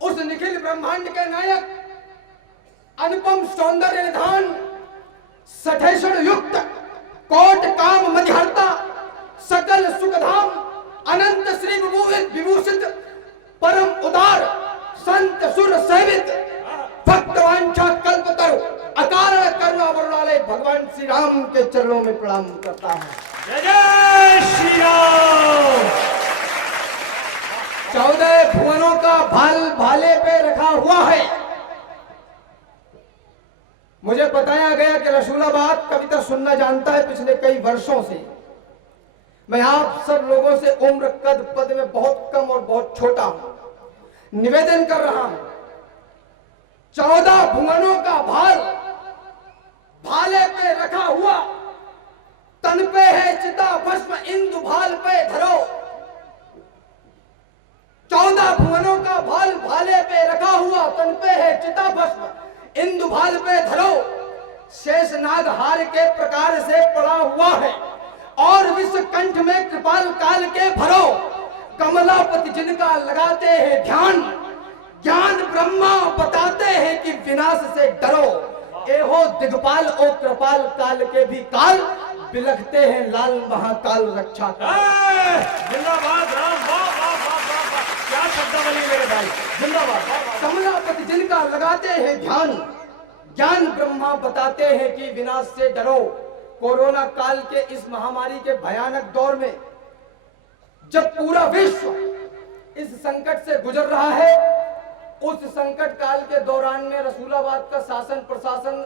उस निखिल ब्रह्मांड के नायक, अनुपम सौंदर्य निधान, सठेषण युक्त, कोट काम मध्यहर्ता, सकल सुखधाम, अनंत श्री विभूषित, परम उदार, संत सुर सेवित, भक्तवांछा कल्प करो, अकारण करुणा वरुणालय भगवान श्री राम के चरणों में प्रणाम करता हूं। जय जय श्री राम। 14 भुवनों का भाल भाले पे रखा हुआ है। मुझे बताया गया कि रसूलाबाद कविता सुनना जानता है पिछले कई वर्षों से। मैं आप सब लोगों से उम्र कद पद में बहुत कम और बहुत छोटा हूं, निवेदन कर रहा हूं, 14 भुवनों का भाल भाले पे रखा हुआ, तन पे है चिता भस्म इंदु भाल पे धरो। 14 भुवनों का भाल भाले पे रखा हुआ, तन पे है चिता भस्म इंदु भाल पे धरो। शेषनाग हार के प्रकार से पड़ा हुआ है और विश्व कंठ में कृपाल काल के भरो। कमलापति जिनका लगाते हैं ध्यान, ज्ञान ब्रह्मा बताते हैं कि विनाश से डरो। एहो दिगपाल ओ कृपाल काल के भी काल, बिलखते हैं लाल महाकाल रक्षा कर। जिंदाबाद राम, वाह वाह वाह वाह वाह, क्या शब्दावली मेरे भाई, जिंदाबाद। कमलापति जिनका लगाते हैं ध्यान, ज्ञान ब्रह्मा बताते हैं कि विनाश से डरो। कोरोना काल के इस महामारी के भयानक दौर में जब पूरा विश्व इस संकट से गुजर रहा है, उस संकट काल के दौरान में रसूलाबाद का शासन प्रशासन,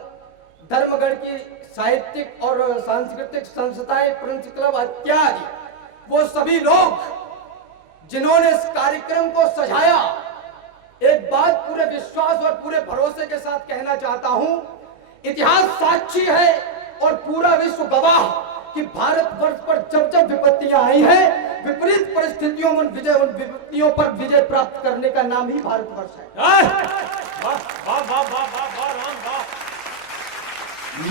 धर्मगढ़ की साहित्यिक और सांस्कृतिक संस्थाएं, प्रिंस क्लब इत्यादि, वो सभी लोग जिन्होंने इस कार्यक्रम को सजाया, एक बात पूरे विश्वास और पूरे भरोसे के साथ कहना चाहता हूं, इतिहास साक्षी है और पूरा विश्व गवाह कि भारतवर्ष पर जब जब विपत्तियां आई हैं, विपरीत परिस्थितियों में उन विपत्तियों पर विजय प्राप्त करने का नाम ही भारतवर्ष है। वाह वाह वाह वाह वाह राम वाह।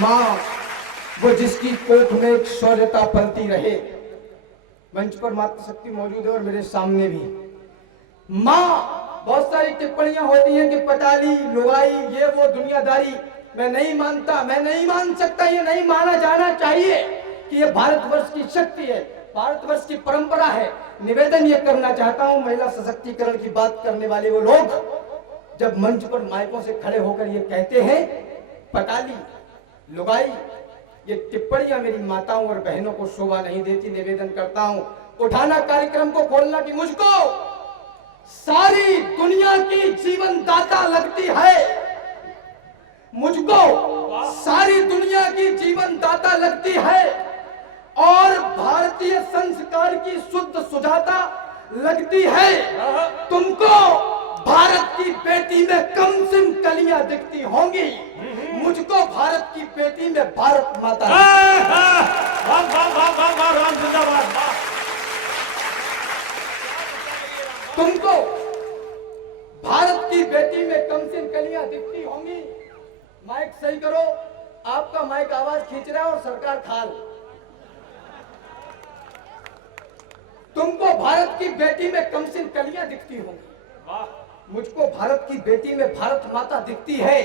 माँ वो जिसकी कोख में एक शौर्यता पलती रहे। मंच पर मातृशक्ति मौजूद है और मेरे सामने भी। माँ बहुत सारी टिप्पणियां होती हैं कि पटाली, लुगाई, ये वो दुनियादारी। मैं नहीं मानता, मैं नहीं मान सकता, ये नहीं माना जाना चाहिए कि ये भारतवर्ष की शक्ति है, भारतवर्ष की परंपरा है। निवेदन ये करना चाहता हूं, महिला सशक्तिकरण की बात करने वाले वो लोग जब मंच पर माइकों से खड़े होकर ये कहते हैं पटाली, लुगाई, ये टिप्पणियां मेरी माताओं और बहनों को शोभा नहीं देती। निवेदन करता हूं, उठाना कार्यक्रम को खोलना कि मुझको सारी दुनिया की जीवन दाता लगती है, मुझको सारी दुनिया की जीवन दाता लगती है और भारतीय संस्कार की शुद्ध सुजाता लगती है। तुमको भारत की बेटी में कम सिम कलियां दिखती होंगी, मुझको भारत की बेटी में भारत माता। वाह वाह वाह वाह वाह राम, जिंदाबाद। तुमको भारत की बेटी में कम सिम कलियां दिखती होंगी। माइक सही करो, आपका माइक आवाज खींच रहा है और सरकार खाल। तुमको भारत की बेटी में कम सिम कलियां दिखती होंगी, मुझको भारत की बेटी में भारत माता दिखती है।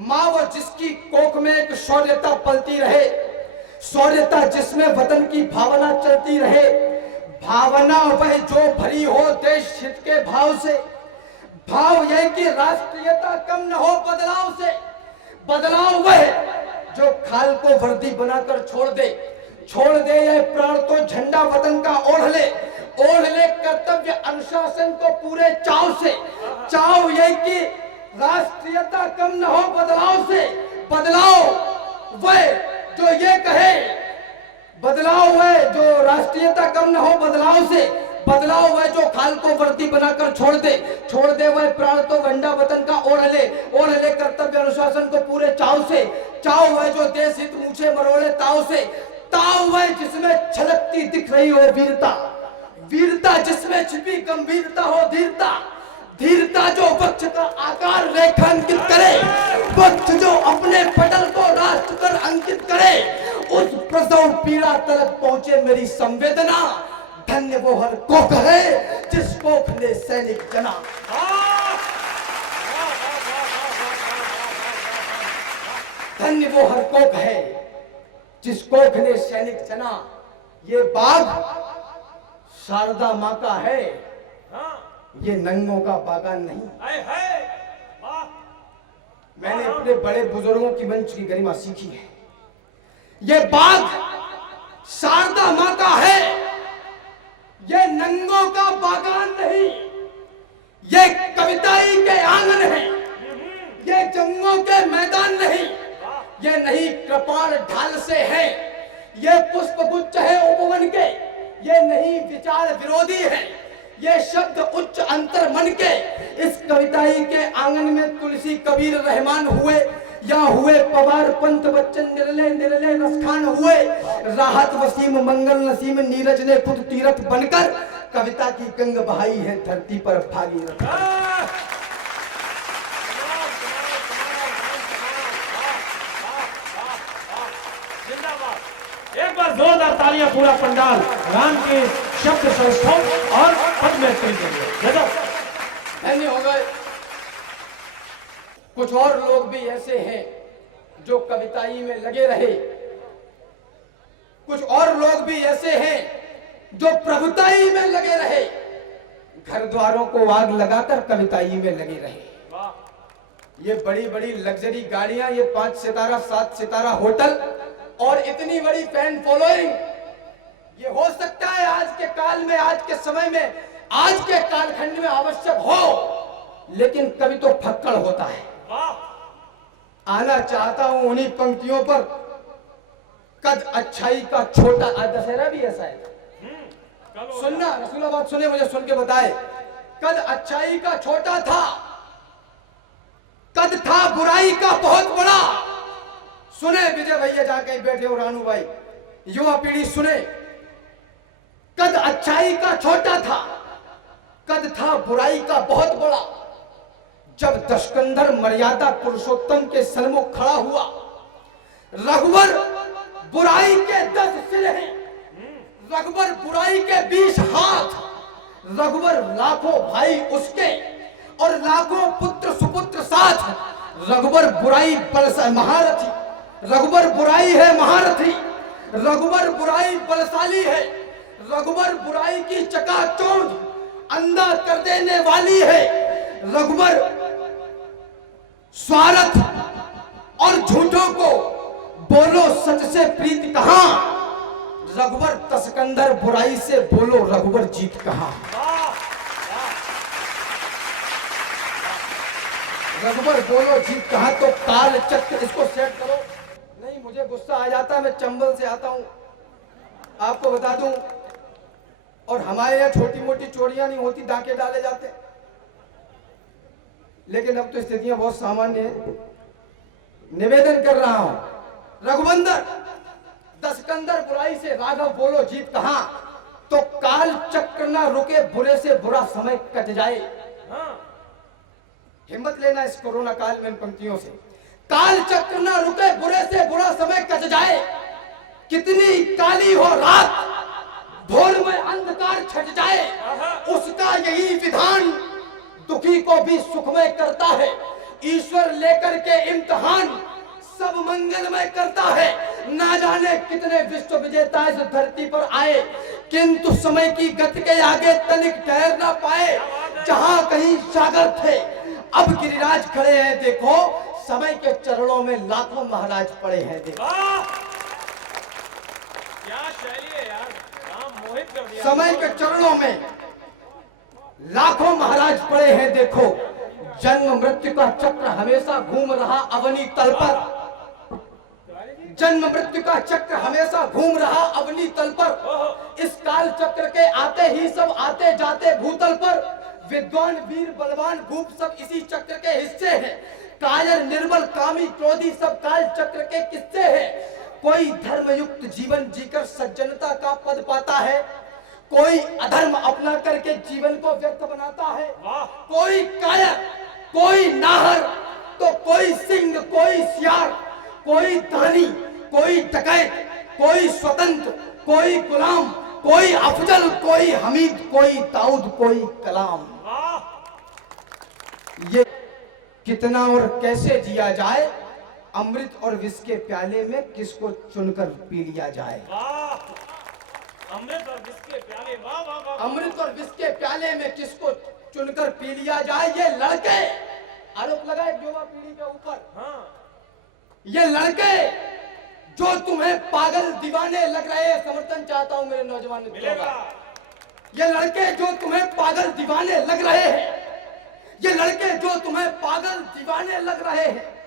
माँ वो जिसकी कोख में एक शौर्यता पलती रहे, शौर्यता जिसमें वतन की भावना चलती रहे, भावना वह जो भरी हो देश हित के भाव से, भाव यह कि राष्ट्रीयता कम न हो बदलाव से, बदलाव वह जो खाल को वर्दी बनाकर छोड़ दे यह प्राण तो झंडा वतन का ओढ़ ले कर्तव्य अनुशासन को पूरे चाव से, चाव यह कि राष्ट्रीयता कम न हो बदलाव से, बदलाव वह जो ये कहे, बदलाव वह जो राष्ट्रीयता कम न हो बदलाव से, बदलाव वह जो खाल को वर्दी बनाकर छोड़ दे वह प्राण तो झंडा वतन का ओढ़ ले कर्तव्य अनुशासन को पूरे चाव से, चाव वह जो देश हित मूछे मरोड़े ताव से, ताव वह जिसमें छलकती दिख रही हो वीरता जिसमें छिपी गंभीरता हो धीरता जो वक्ष का आकार रेखांकित करे, वक्ष जो अपने पटल को राष्ट्र पर अंकित करे, उस प्रसव पीड़ा तलक पहुंचे मेरी संवेदना। धन्य वो हर कोख है जिस कोख ने सैनिक जना। अनन्य वो हर कोख है जिस कोख ने सैनिक चना। ये बाग शारदा माँ का है, ये नंगों का बागान नहीं। मैंने अपने बड़े बुजुर्गों की मंच की गरिमा सीखी है। ये बाग शारदा माँ का है, ये नंगों का बागान नहीं। ये कविताई के आंगन है, ये जंगों के मैदान नहीं। ये नहीं कृपाण ढाल से है, ये पुष्प गुच्छ है उपवन के। ये नहीं विचार विरोधी है, ये शब्द उच्च अंतर मन के। इस कविताई के आंगन में तुलसी कबीर रहमान हुए, या हुए पवार पंत बच्चन निरले निरले रसखान हुए। राहत वसीम मंगल नसीम नीरज ने खुद तीरथ बनकर कविता की गंग बहाई है धरती पर भागीरथ। एक बार जोरदार तालियां पूरा पंडाल राम के शब्द संस्थाओं और पद में धन्य हो गए। कुछ और लोग भी ऐसे हैं जो कविताई में लगे रहे, कुछ और लोग भी ऐसे हैं जो प्रभुताई में लगे रहे, घर द्वारों को आग लगाकर कविताई में लगे रहे। ये बड़ी बड़ी लग्जरी गाड़ियां, ये 5 सितारा 7 सितारा होटल और इतनी बड़ी फैन फॉलोइंग, ये हो सकता है आज के काल में, आज के समय में, आज के कालखंड में आवश्यक हो, लेकिन कभी तो फक्कड़ होता है। आना चाहता हूं उन्हीं पंक्तियों पर। कद अच्छाई का छोटा, आज दशहरा भी ऐसा है, सुनना रसूलाबाद सुने, मुझे सुन के बताए। कद अच्छाई का छोटा था, कद था बुराई का बहुत बड़ा। सुने विजय भैया जाके बैठे हो, रानू भाई, युवा पीढ़ी सुने। कद अच्छाई का छोटा था, कद था बुराई का बहुत बड़ा। जब दशकंधर मर्यादा पुरुषोत्तम के सन्मुख खड़ा हुआ, रघुवर बुराई के 10 सिर हैं, रघुवर बुराई के 20 हाथ, रघुवर लाखों भाई उसके और लाखों पुत्र सुपुत्र साथ। रघुवर बुराई महारथी, रघुवर बुराई है महारथी, रघुवर बुराई बलशाली है, रघुवर बुराई की चकाचौंध अंधा कर देने वाली है। रघुवर स्वार्थ और झूठों को बोलो सच से प्रीत कहां। रघुवर तस्कंदर बुराई से बोलो रघुवर जीत कहां। रघुवर बोलो जीत कहां। तो काल चक्र, इसको सेट करो। नहीं मुझे गुस्सा आ जाता है, मैं चंबल से आता हूं, आपको बता दूं। और हमारे यहाँ छोटी मोटी चोरियां नहीं होती, डाके डाले जाते, लेकिन अब तो स्थितियां बहुत सामान्य है। निवेदन कर रहा हूं, रघुवंदर दशकंदर बुराई से राघव बोलो जीत कहां। तो काल चक्र ना रुके, बुरे से बुरा समय कट जाए। हिम्मत लेना इस कोरोना काल में इन पंक्तियों से। काल चक्र ना रुके, बुरे से बुरा समय कट जाए। कितनी काली हो रात, भोर में अंधकार छट जाए। उसका यही विधान दुखी को भी सुखमय करता है। ईश्वर लेकर के इम्तिहान सब मंगलमय करता है। ना जाने कितने विश्व विजेता इस धरती पर आए, किंतु समय की गति के आगे तनिक ठहर ना पाए। जहां कहीं सागर थे, अब गिरिराज खड़े हैं देखो। समय के चरणों में लाखों महाराज पड़े हैं देखो। क्या शैली है यार, काम मोहित कर दिया। समय के चरणों में लाखों महाराज पड़े हैं देखो। जन्म मृत्यु का चक्र हमेशा घूम रहा अवनी तल पर। जन्म मृत्यु का चक्र हमेशा घूम रहा अवनी तल पर। इस काल चक्र के आते ही सब आते जाते भूतल पर। विद्वान वीर बलवान भूप सब इसी चक्र के हिस्से हैं। कायर निर्बल कामी क्रोधी सब काल चक्र के किस्से हैं। कोई धर्मयुक्त जीवन जीकर सज्जनता का पद पाता है, कोई अधर्म अपना करके जीवन को व्यर्थ बनाता है। कोई कायर, कोई नाहर, तो कोई सिंह, कोई सियार, कोई दानी, कोई डकैत, कोई स्वतंत्र, कोई गुलाम, कोई अफजल, कोई हमीद, कोई दाऊद, कोई कलाम। ये कितना और कैसे जिया जाए, अमृत और विष के प्याले में किसको चुनकर पी लिया जाए। अमृत और विष के प्याले, वाह वाह वाह। अमृत और विष के प्याले में किसको चुनकर पी लिया जाए। ये लड़के, आरोप लगा एक युवा पीढ़ी के ऊपर, हाँ। ये लड़के जो तुम्हें पागल दीवाने लग रहे हैं, समर्थन चाहता हूं मेरे नौजवान मित्रों का। ये लड़के जो तुम्हें पागल दीवाने लग रहे हैं, ये लड़के जो तुम्हें पागल दीवाने लग रहे हैं,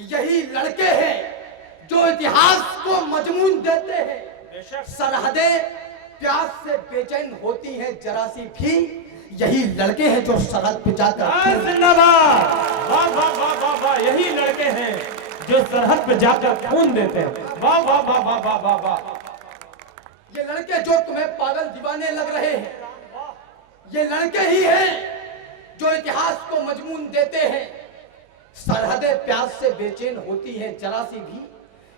यही लड़के हैं जो इतिहास को मजमून देते हैं। सरहदें प्यास से बेचैन होती हैं जरा सी भी, यही लड़के हैं जो सरहद पे जाकर, जिंदाबाद, वाह वाह वाह वाह वाह, यही लड़के हैं जो सरहद पे जाकर खून देते हैं। वाह वाह वाह वाह वाह वाह वाह। ये लड़के जो तुम्हें पागल दीवाने लग रहे हैं, ये लड़के ही हैं जो इतिहास को मजमून देते हैं। सरहदें प्यास से बेचैन होती हैं जरा सी भी,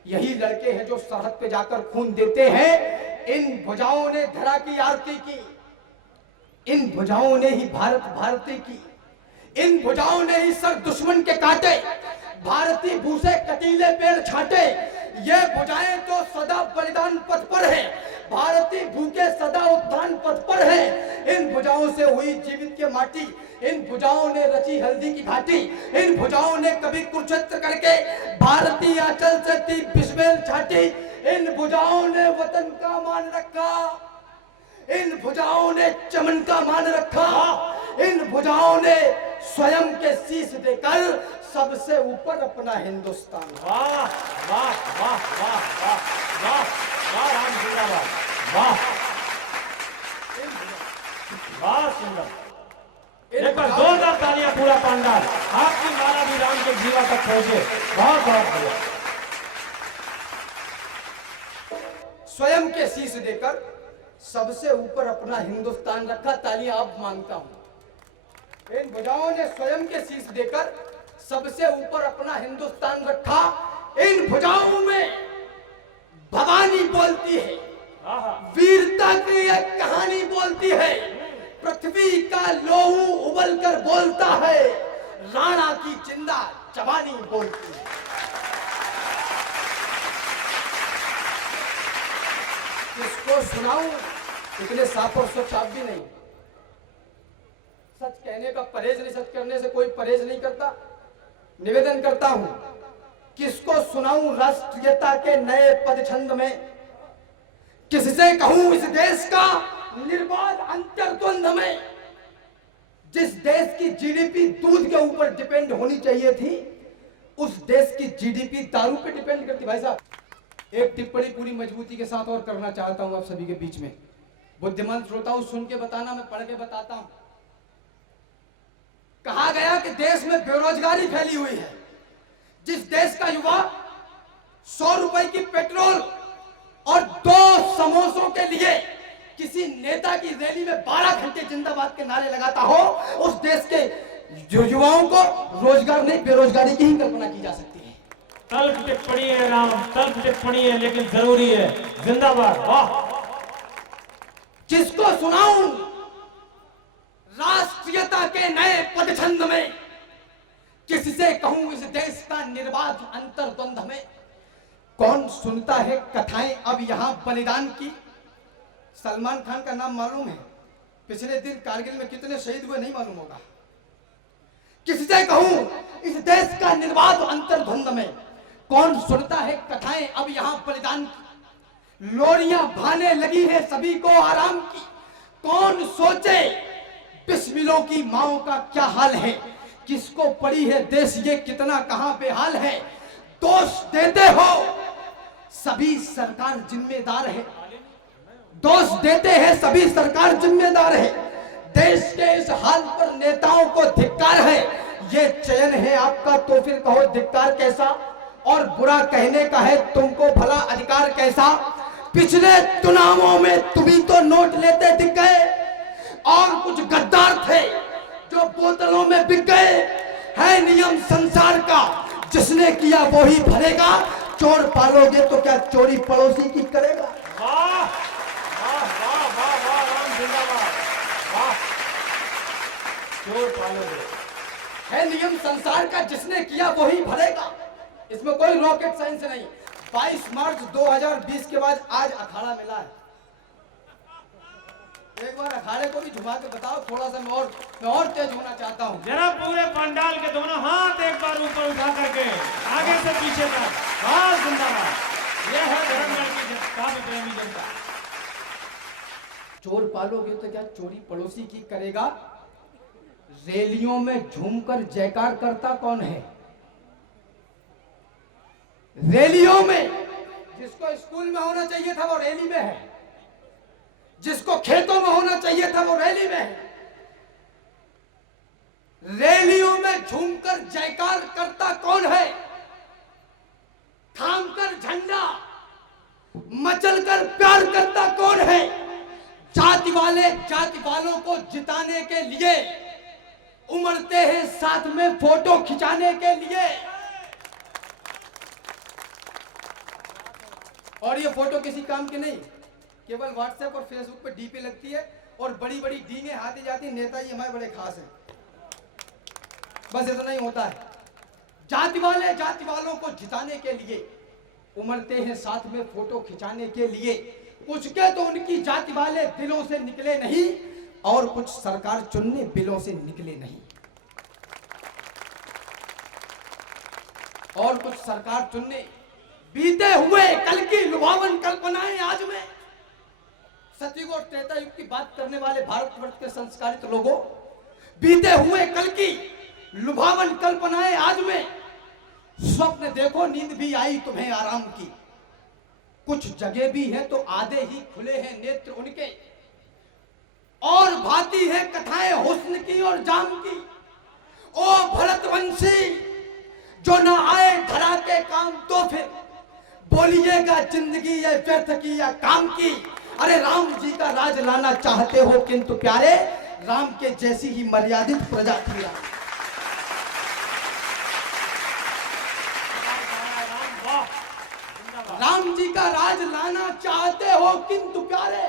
यही लड़के हैं जो सरहद पे जाकर खून देते हैं। इन भुजाओं ने धरा की आरती की, इन भुजाओं ने ही भारत भारती की, इन भुजाओं ने ही सर दुश्मन के काटे, भारतीय भूसे कटीले पेड़ छाटे। ये भुजाएं तो सदा बलिदान पथ पर है, भारतीय भूखे सदा उत्थान पथ पर है। इन भुजाओं से हुई जीवित के माटी, इन भुजाओं ने रची हल्दी की घाटी, इन भुजाओं ने कभी कुरुक्षेत्र करके भारतीय आंचल से थी बिस्मिल छाटी। इन भुजाओं ने वतन का मान रखा, इन भुजाओं ने चमन का मान रखा, इन भुजाओं ने स्वयं के शीश देकर सबसे ऊपर अपना हिंदुस्तान। वाह वाह वाह वाह वाह वाह वाह, राम जिंदाबाद, वाह वाह, सुंदर। एक बार जोरदार तालियां पूरा पंडाल, आपकी माला भी राम के जीवा तक पहुंचे। बहुत बहुत बढ़िया। स्वयं के शीश देकर सबसे ऊपर अपना हिंदुस्तान रखा, तालियां अब मांगता हूं। इन भुजाओं ने स्वयं के शीश देकर सबसे ऊपर अपना हिंदुस्तान रखा। इन भुजाओं में भवानी बोलती है, वीरता की एक कहानी बोलती है, पृथ्वी का लोहू उबल कर बोलता है, राणा की जिंदा जवानी बोलती है। किसको सुनाऊं, इतने साफ और स्वच्छ आप भी नहीं। सच कहने का परहेज नहीं, सच करने से कोई परहेज नहीं करता। निवेदन करता हूं, किसको सुनाऊं राष्ट्रीयता के नए पद छंद में, किससे कहूं इस देश का निर्बाध अंतर्द्वंद में। जिस देश की जीडीपी दूध के ऊपर डिपेंड होनी चाहिए थी, उस देश की जीडीपी दारू पे डिपेंड करती। भाई साहब, एक टिप्पणी पूरी मजबूती के साथ और करना चाहता हूं आप सभी के बीच में। बुद्धिमान श्रोताओं, सुन के बताना, मैं पढ़ के बताता हूं। कहा गया कि देश में बेरोजगारी फैली हुई है। जिस देश का युवा 100 रुपए की पेट्रोल और 2 समोसों के लिए किसी नेता की रैली में 12 घंटे जिंदाबाद के नारे लगाता हो, उस देश के जो युवाओं को रोजगार नहीं, बेरोजगारी की ही कल्पना की जा सकती है। तल्ख टिप्पणी है राम, तल्ख टिप्पणी है, लेकिन जरूरी है। जिंदाबाद, वाह। जिसको सुनाऊं राष्ट्रीयता के नए पदछंद में, किससे कहूं इस देश का निर्बाध अंतर्द्वंद में। कौन सुनता है कथाएं अब यहां बलिदान की। सलमान खान का नाम मालूम है, पिछले दिन कारगिल में कितने शहीद हुए नहीं मालूम होगा। किससे कहूं इस देश का निर्बाध अंतर्द्वंद में, कौन सुनता है कथाएं अब यहां बलिदान की। लोरियां भाने लगी है सभी को आराम की, कौन सोचे बिस्मिलों की माओं का क्या हाल है। किसको पड़ी है देश ये कितना कहां पे हाल है। दोष देते हो सभी सरकार जिम्मेदार है, दोष देते हैं सभी सरकार जिम्मेदार है। देश के इस हाल पर नेताओं को धिक्कार है। ये चयन है आपका तो फिर कहो धिक्कार कैसा, और बुरा कहने का है तुमको भला अधिकार कैसा। पिछले चुनावों में तुम ही तो नोट लेते दिख गए, और कुछ गद्दार थे जो बोतलों में बिक गए। है नियम संसार का, जिसने किया वो ही भरेगा। चोर पालोगे तो क्या चोरी पड़ोसी की करेगा। वाह वाह वाह वाह वाह, राम जिंदाबाद, वाह। चोर पालोगे, है नियम संसार का, जिसने किया वो ही भरेगा। इसमें कोई रॉकेट साइंस नहीं। 22 मार्च 2020 के बाद आज अखाड़ा मिला है। एक बार अखाड़े को भी झुमा के बताओ, थोड़ा सा मैं और तेज होना चाहता हूँ। जरा पूरे पंडाल के दोनों हाथ एक बार ऊपर उठा करके आगे से पीछे तक बहुत जिंदाबाद। यह है धर्मगढ़ की जनता, प्रेमी जनता। चोर पालोगे तो क्या चोरी पड़ोसी की करेगा। रैलियों में झूमकर जयकार करता कौन है। रैलियों में जिसको स्कूल में होना चाहिए था वो रैली में है, जिसको खेतों में होना चाहिए था वो रैली में है। रैलियों में झूमकर जयकार करता कौन है। थामकर झंडा मचलकर प्यार करता कौन है। जाति वाले जाति वालों को जिताने के लिए उमड़ते हैं साथ में फोटो खिंचाने के लिए। और ये फोटो किसी काम की नहीं, केवल व्हाट्सएप और फेसबुक पे डीपी लगती है और बड़ी बड़ी डींगे आती जाती। नेता जी हमारे बड़े खास हैं, बस इतना ही होता है। जाति वाले जाति वालों को जिताने के लिए उमड़ते हैं साथ में फोटो खिंचाने के लिए। कुछ के तो उनकी जाति वाले दिलों से निकले नहीं और कुछ सरकार चुनने बिलों से निकले नहीं, और कुछ सरकार चुनने बीते हुए कल की लुभावन कल्पनाएं आज में। सतयुग और त्रेता युग की बात करने वाले भारतवर्ष के संस्कारित लोगों, बीते हुए कल की लुभावन कल्पनाएं आज में। स्वप्न देखो नींद भी आई तुम्हें आराम की। कुछ जगह भी है तो आधे ही खुले हैं नेत्र उनके, और भाती है कथाएं हुस्न की और जाम की। ओ भरतवंशी जो ना आए धरा के काम तो फिर बोलिएगा जिंदगी ये व्यर्थ की या काम की। अरे राम जी का राज लाना चाहते हो किंतु प्यारे, राम के जैसी ही मर्यादित प्रजा थी। राम जी का राज लाना चाहते हो किंतु प्यारे।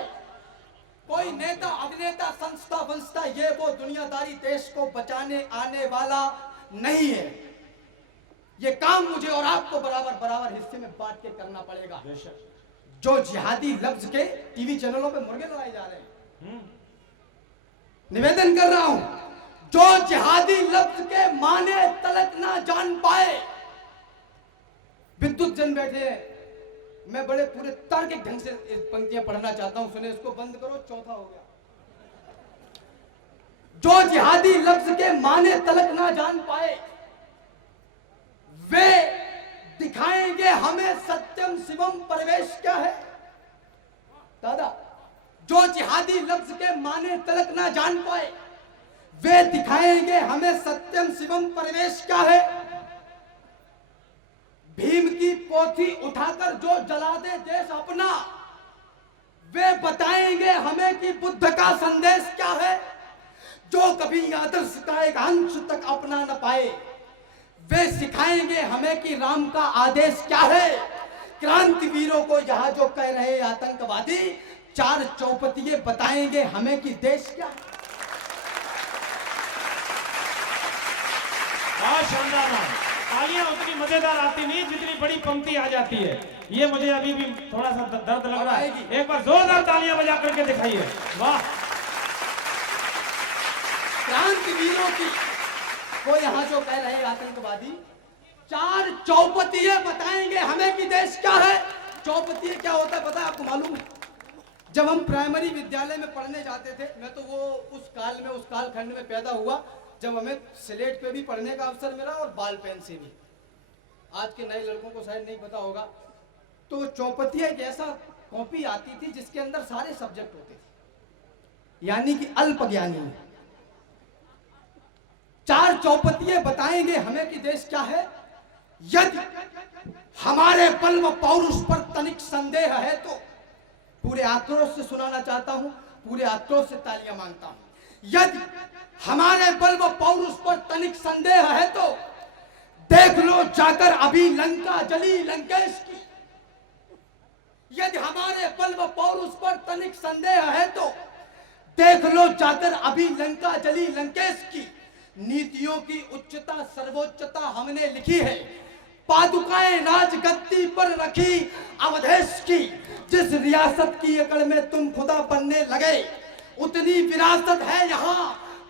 कोई नेता अभिनेता संस्था वंस्था ये वो दुनियादारी देश को बचाने आने वाला नहीं है। ये काम मुझे और आपको बराबर बराबर हिस्से में बांट के करना पड़ेगा। जो जिहादी लफ्ज के टीवी चैनलों पे मुर्गे लड़ाए जा रहे हैं, निवेदन कर रहा हूं, जो जिहादी लफ्ज के माने तलक ना जान पाए। विद्युत जन बैठे हैं, मैं बड़े पूरे तार्किक ढंग से पंक्तियां पढ़ना चाहता हूं, सुने। इसको बंद करो, चौथा हो गया। जो जिहादी लफ्ज के माने तलक ना जान पाए, वे दिखाएंगे हमें सत्यम शिवम परवेश क्या है। दादा, जो जिहादी लफ्ज के माने तलक ना जान पाए, वे दिखाएंगे हमें सत्यम शिवम परवेश क्या है। भीम की पोथी उठाकर जो जला दे देश अपना, वे बताएंगे हमें कि बुद्ध का संदेश क्या है। जो कभी आदर्श का एक अंश तक अपना न पाए, वे सिखाएंगे हमें कि राम का आदेश क्या है। क्रांतिवीरों को यहाँ जो कह रहे आतंकवादी, चार चौपतिये बताएंगे हमें कि देश क्या है। बहुत शानदार। तालियां उतनी मजेदार आती नहीं जितनी बड़ी पंक्ति आ जाती है। ये मुझे अभी भी थोड़ा सा दर्द लग रहा है। एक बार जोरदार तालियां बजा करके दिखाइए। वाह। क्रांतिवीरों की वो यहाँ जो कह रहे आतंकवादी, चार चौपतिये बताएंगे हमें कि देश क्या है। चौपतिये क्या होता है पता है आपको, मालूम है? जब हम प्राइमरी विद्यालय में पढ़ने जाते थे, मैं तो वो उस काल में, उस कालखंड में पैदा हुआ जब हमें स्लेट पे भी पढ़ने का अवसर मिला और बाल पेन से भी। आज के नए लड़कों को शायद नहीं पता होगा। तो चौपतिया एक ऐसा कॉपी आती थी जिसके अंदर सारे सब्जेक्ट होते थे, यानी कि अल्पज्ञानी। चार चौपतिये बताएंगे हमें कि देश क्या है। यदि हमारे बल व पौरुष पर तनिक संदेह है तो, पूरे आक्रोश से सुनाना चाहता हूं, पूरे आक्रोश से तालियां मांगता हूं। यदि हमारे बल व पौरुष पर तनिक संदेह है तो देख लो जाकर अभी लंका जली लंकेश की। यदि हमारे बल व पौरुष पर तनिक संदेह है तो देख लो जाकर अभी लंका जली लंकेश की। नीतियों की उच्चता सर्वोच्चता हमने लिखी है, पादुकाएं राजगद्दी पर रखी अवधेश की। जिस रियासत की अकड़ में तुम खुदा बनने लगे, उतनी विरासत है यहाँ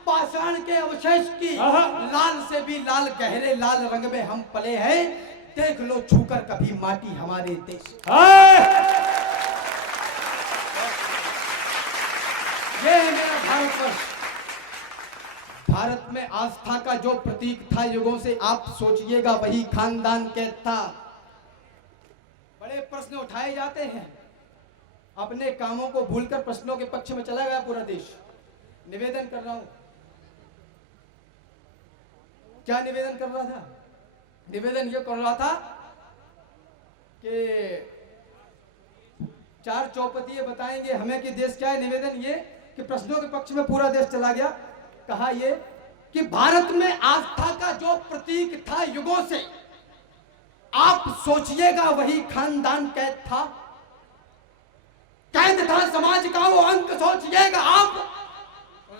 पाषाण के अवशेष की। लाल से भी लाल गहरे लाल रंग में हम पले हैं, देख लो छूकर कभी माटी हमारे देश। ये है मेरा भारतवर्ष। भारत में आस्था का जो प्रतीक था युगों से, आप सोचिएगा वही खानदान कैद था। बड़े प्रश्न उठाए जाते हैं, अपने कामों को भूलकर प्रश्नों के पक्ष में चला गया पूरा देश। निवेदन कर रहा हूं, क्या निवेदन कर रहा था? निवेदन ये कर रहा था कि चार चौपतिये बताएंगे हमें कि देश क्या है। निवेदन ये कि प्रश्नों के पक्ष में पूरा देश चला गया। कहा ये कि भारत में आस्था का जो प्रतीक था युगों से, आप सोचिएगा वही खानदान कैद था। कैद था समाज का वो अंक, सोचिएगा आप।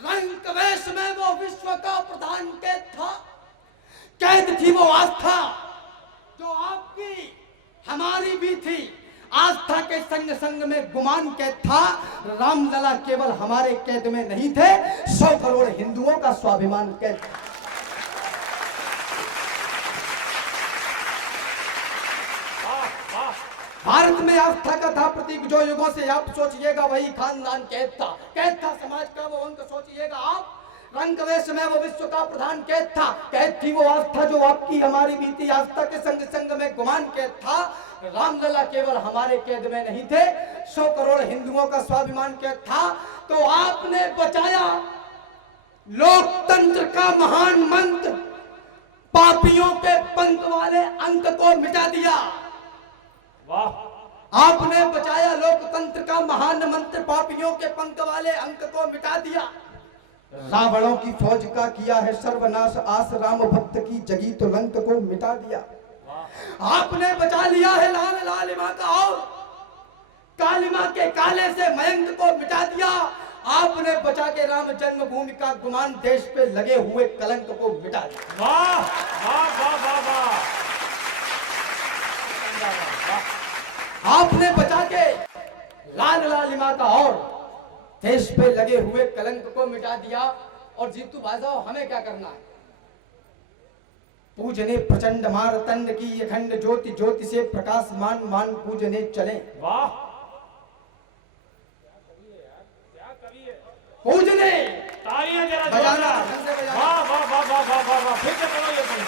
रंग वेश में वो विश्व का प्रधान कैद था। कैद थी वो आस्था जो आपकी हमारी भी थी। आस्था के संग संग में गुमान कैद था। रामलला केवल हमारे कैद में नहीं थे, 100 करोड़ हिंदुओं का स्वाभिमान कैद था। भारत में आस्था का था प्रतीक जो युगों से, आप सोचिएगा वही खानदान कैद था। कैद था समाज का वो अंक, सोचिएगा आप। रंग वेश में वो विश्व का प्रधान कैद था। कैद थी वो आस्था जो आपकी हमारी बीती। आस्था के संग संग में गुमान कैद था। रामलला केवल हमारे कैद में नहीं थे, 100 करोड़ हिंदुओं का स्वाभिमान कैद था। तो आपने बचाया लोकतंत्र का महान मंत्र, पापियों के पंख वाले अंक को मिटा दिया। वाह! आपने बचाया लोकतंत्र का महान मंत्र, पापियों के पंख वाले अंक को मिटा दिया। रावणों की फौज का किया है सर्वनाश, आस राम भक्त की जगी तो लंक को मिटा दिया। आपने बचा लिया है लाल लालिमा का और कालिमा के काले से मयंक को मिटा दिया। आपने बचा के राम जन्मभूमि का गुमान, देश पे लगे हुए कलंक को मिटा दिया। वाह वाह वाह वाह वाह! आपने बचा के लाल लालिमा का और देश पे लगे हुए कलंक को मिटा दिया। और जीतू भाई साहब, हमें क्या करना है? पूजने प्रचंड मारतंड की अखंड ज्योति, ज्योति से प्रकाश मान मान पूजने चले। वाह! पूजने तालियां जरा बजाना। वाह वाह वाह वाह वाह वाह वाह! फिर से बोलो ये बोलो।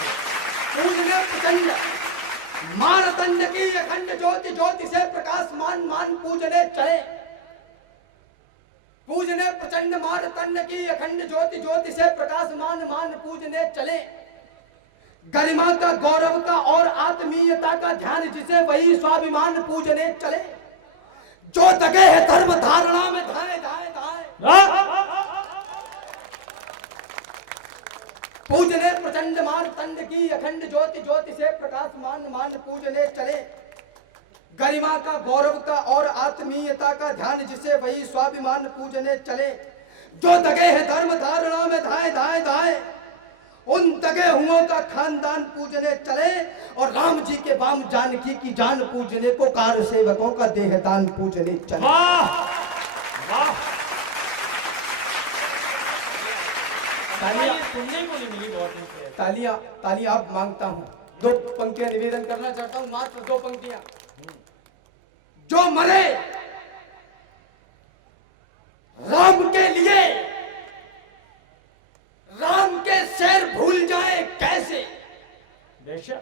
पूजने प्रचंड मारतंड की अखंड ज्योति, ज्योति से प्रकाश मान मान पूजने चले। पूजने प्रचंड मारतंड की अखंड ज्योति, ज्योति से प्रकाश मान मान पूजने चले। गरिमा का, गौरव का और आत्मीयता का ध्यान जिसे, वही स्वाभिमान पूजने चले। जो दगे है धर्म धारणा में धाए धाए धाए। पूजने प्रचंड मारतंड की अखंड ज्योति, ज्योति से प्रकाश मान मान पूजने चले। गरिमा का, गौरव का और आत्मीयता का ध्यान जिसे, वही स्वाभिमान पूजने चले। जो दगे है धर्म धारणा में धाए धाए धाए, उन दगे हुओं का खानदान पूजने चले। और राम जी के वाम जानकी की जान पूजने को, कार सेवकों का देहदान पूजने चले। वाह वाह! तालियां सुनने को नहीं मिली, बहुत ही तालियां तालियां अब मांगता हूं। 2 पंक्तियां निवेदन करना चाहता हूं, मात्र 2 पंक्तियां। जो मरे राम के लिए, राम के शेर भूल जाए कैसे। बेशक।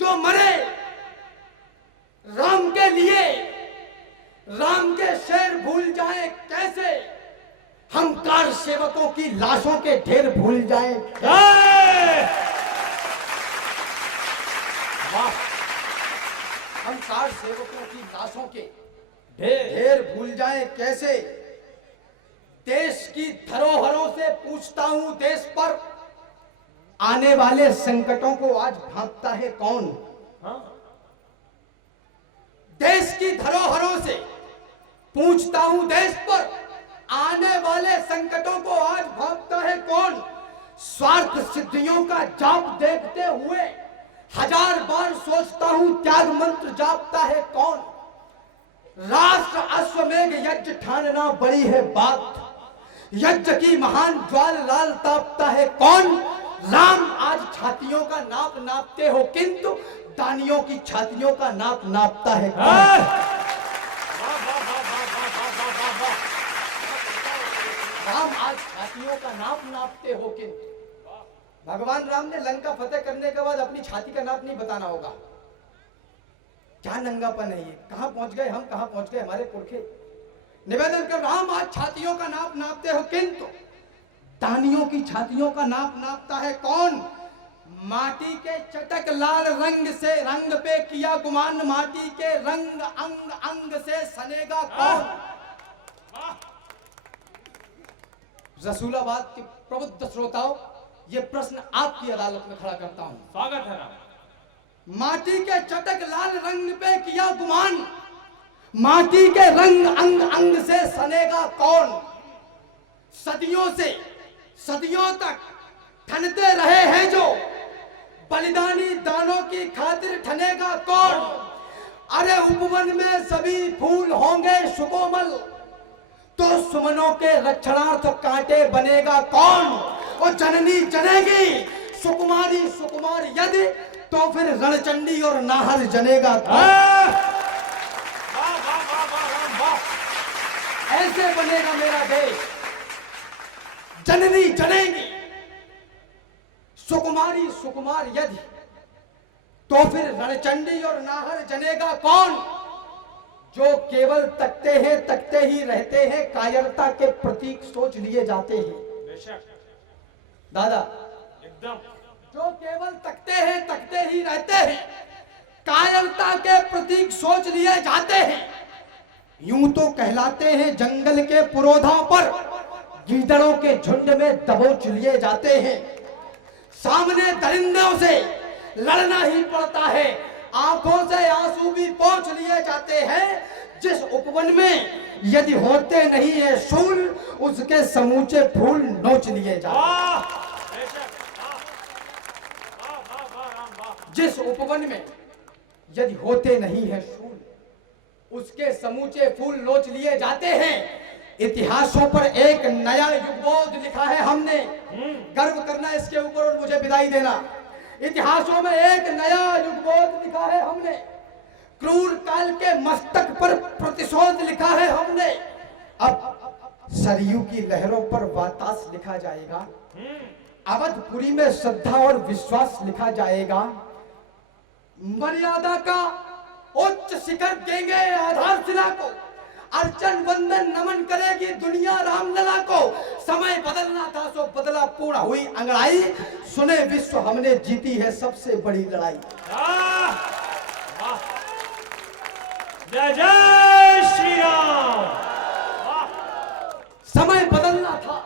जो मरे राम के लिए, राम के शेर भूल जाए कैसे। हम कार सेवकों की लाशों के ढेर भूल जाए। वाह! हम कार सेवकों की लाशों के ढेर भूल जाए कैसे। देश की धरोहरों से पूछता हूं, देश पर आने वाले संकटों को आज भांपता है कौन? देश की धरोहरों से पूछता हूं, देश पर आने वाले संकटों को आज भांपता है कौन? स्वार्थ सिद्धियों का जाप देखते हुए हजार बार सोचता हूं त्याग मंत्र जापता है कौन। राष्ट्र अश्वमेघ यज्ञ ठानना बड़ी है बात, यज्ञ की महान ज्वाल लाल तापता है कौन। राम आज छातियों का नाप नापते हो, किंतु दानियों की छातियों का नाप नापता है कौन। राम आज छातियों का नाप नापते हो, किंतु भगवान राम ने लंका फतेह करने के बाद अपनी छाती का नाप नहीं बताना होगा। क्या नंगापन है ये, कहां पहुंच गए हम, कहां पहुंच गए हमारे पुरखे। निवेदन कर, राम आज छातियों का नाप नापते हो, किंतु दानियों की छातियों का नाप नापता है कौन। माटी के चटक लाल रंग से रंग पे किया गुमान, माटी के रंग अंग अंग से सनेगा कौन। रसूलाबाद के प्रबुद्ध श्रोताओं, ये प्रश्न आपकी अदालत में खड़ा करता हूं। स्वागत है राम। माटी के चटक लाल रंग पे किया गुमान, माटी के रंग अंग अंग से सनेगा कौन। सदियों से सदियों तक ठनते रहे हैं जो बलिदानी दानों की खातिर ठनेगा कौन। अरे उपवन में सभी फूल होंगे सुकोमल, तो सुमनों के रक्षणार्थ कांटे बनेगा कौन। और जननी जनेगी सुकुमारी सुकुमार यदि, तो फिर रणचंडी और नाहर जनेगा कौन। ऐसे बनेगा मेरा देश, जननी जनेगी सुकुमारी सुकुमार यदि, तो फिर रणचंडी और नाहर जनेगा कौन। जो केवल तकते ही रहते हैं, कायरता के प्रतीक सोच लिए जाते हैं। दादा एकदम, जो केवल तकते ही रहते हैं, कायरता के प्रतीक सोच लिए जाते हैं, यूं तो कहलाते हैं जंगल के पुरोधा पर, गीदड़ों के झुंड में दबोच लिए जाते हैं। सामने दरिंदों से लड़ना ही पड़ता है, आंखों से आंसू भी पोंछ लिए जाते हैं। जिस उपवन में यदि होते नहीं है शूल, उसके समूचे फूल नोच लिए जाते हैं। जिस उपवन में यदि होते नहीं है शूल, उसके समूचे फूल नोच लिए जाते हैं। इतिहासों पर एक नया युगबोध लिखा है हमने, गर्व करना इसके ऊपर और मुझे विदाई देना। इतिहासों में एक नया युगबोध लिखा है हमने, क्रूर काल के मस्तक पर प्रतिशोध लिखा है हमने। अब सरयू की लहरों पर वातास लिखा जाएगा, अवधपुरी में श्रद्धा और विश्वास लिखा जाएगा। मर्यादा का उच्च शिखर देंगे आधारशिला को, अर्चन वंदन नमन करेगी दुनिया रामलला को। समय बदलना था सो बदला, पूर्ण हुई अंगड़ाई, सुने विश्व हमने जीती है सबसे बड़ी लड़ाई। जय जय श्री राम। समय बदलना था,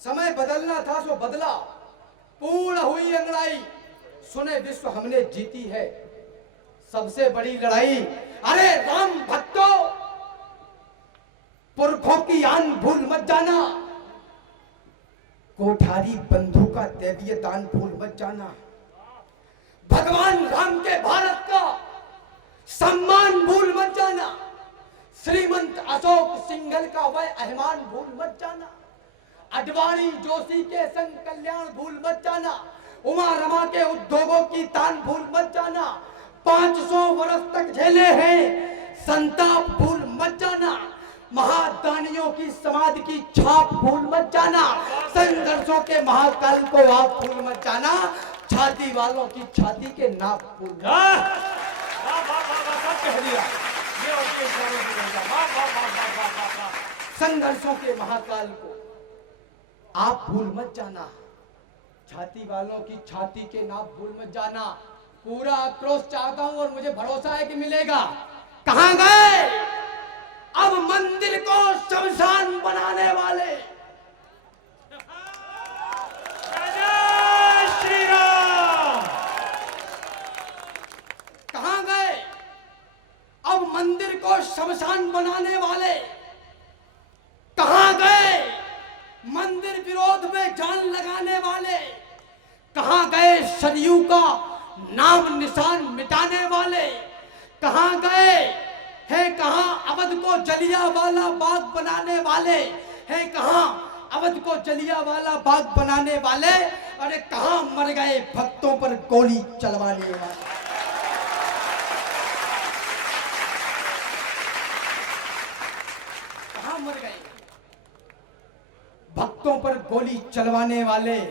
समय बदलना था सो बदला, पूर्ण हुई अंगड़ाई, सुने विश्व हमने जीती है सबसे बड़ी लड़ाई। अरे राम भक्तों, पुरखों की आन भूल मत जाना, कोठारी बंधु का दैवीय दान भूल मत जाना, भगवान राम के भारत का सम्मान भूल मत जाना, श्रीमंत अशोक सिंघल का वह अभिमान भूल मत जाना, अडवाणी जोशी के संग कल्याण भूल मत जाना, उमा रमा के उद्योगों की तान भूल मत जाना, 500 वर्ष तक झेले हैं संताप भूल मत जाना, महादानियों की समाधि की छाप भूल मत जाना, संघर्षों के महाकाल को आप भूल मत जाना, छाती वालों की छाती के नाप भूल मत जाना। संघर्षों के महाकाल को आप भूल मत जाना, छाती वालों की छाती के नाप भूल मत जाना। पूरा आक्रोश चाहता हूं और मुझे भरोसा है कि मिलेगा। कहां गए अब मंदिर को शमशान बनाने वाले। जय श्री राम। कहां गए अब मंदिर को शमशान बनाने वाले। कहां गए मंदिर विरोध में जान लगाने वाले, कहां गए सरयू का नाम निशान मिटाने वाले, कहां गए हैं, कहां अवध को जलियांवाला बाग बनाने वाले हैं, कहां अवध को जलियांवाला बाग बनाने वाले, अरे कहां मर गए भक्तों पर गोली चलवाने वाले। कहां मर गए भक्तों पर गोली चलवाने वाले।